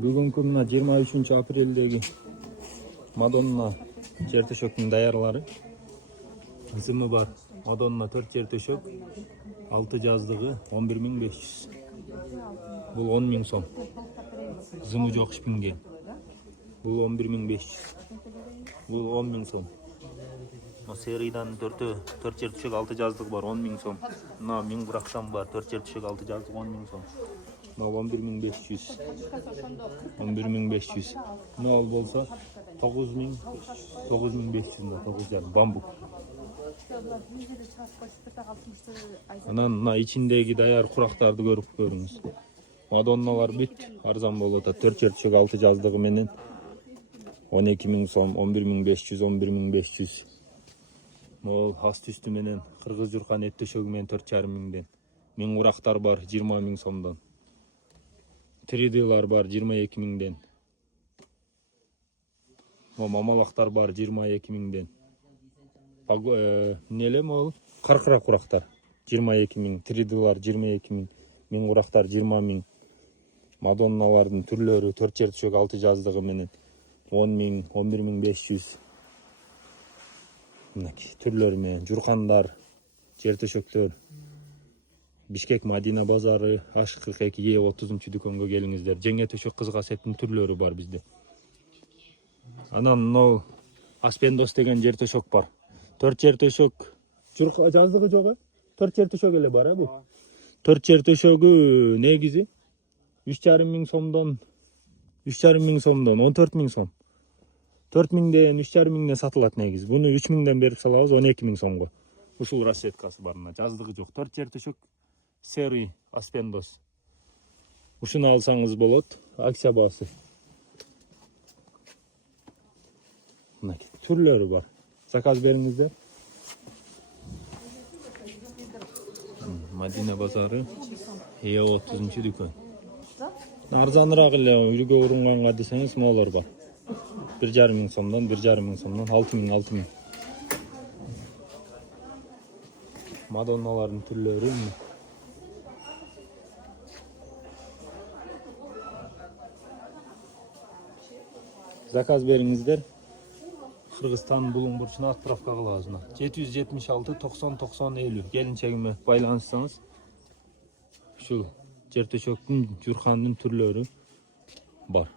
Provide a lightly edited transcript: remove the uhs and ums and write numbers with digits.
Бүгүнкү мына 23-апрелдеги Madonna жер төшөктүн даяралары. Ысымы бар Madonna 4 жер төшөк, 6 жаздыгы 11500. Бул 10.000 сом. Зымы жок шпинген. Бул 11500. Бул 10.000 сом. Сериядан 4 жер төшөк 6 жаздык бар 10.000 сом. Мына 1000 бурактан бар 4 жер төшөк 6 жаздык 10.000 сом. 11500. 11500. Мына болса 9000 9500 да 9 бамбук. Анан мына ичиндеги даяр курактарды көрүп көрүңүз. Madonnalar бүт арзан болуп атат. 4 жер төшөк 6 жаздыгы менен 12000 сом, 11500, 11500. Мол асты үстү менен кыргыз журкан эт төшөгү менен 4,5 миңден. 1000 курактар бар 20.000 сомдон. 3D'лар бар 22 миңден. Мамалактар бар 22 миңден. Неле мол каркыра курактар 22 миң, 3D'лар 22 миң, 1000 курактар 20 миң. Madonnalардын түрлөрү 4 жер төшөк 6 жаздыгы менен 10 миң, 11500. Мынакей түрлөрү менен журкандар, жер төшөктөр. Бишкек Мадина базары H42 E30 дүкөнгө келиңиздер. Жеңе төшөк кызга сеттин түрлөрү бар бизде. Анан мынау Aspendos деген жер төшөк бар. 4 жер төшөк жаздыгы жок. 4 жер төшөк эле бар бу. 4 жер төшөгү негизи 3,5 миң сомдон 14.000 сом. 4 миңден 3,5 миңден сатылат негизи. Буну 3 миңден берип салабыз 12 миң сомго. Ушул расчеткасы бар мына. Жаздыгы жок. 4 жер төшөк серый Aspendos. Ушуну алсаңыз болот. Акция баасы. Мынакей түрлөрү бар. Заказ бериңиздер. Мадина базары E30 дүкөн. Арзаныраак эле үйгө урунганга десеңиз молор бар. 1,5 миң сомдон 6 миң. Madonnalардын түрлөрү. Заказ бериңиздер. Кыргызстан Булуң бурчуна отправка кылабыз. 776 90 90 50. Келинчегиме байланышсаңыз, ушул жер төшөктүн журкандын түрлөрү бар.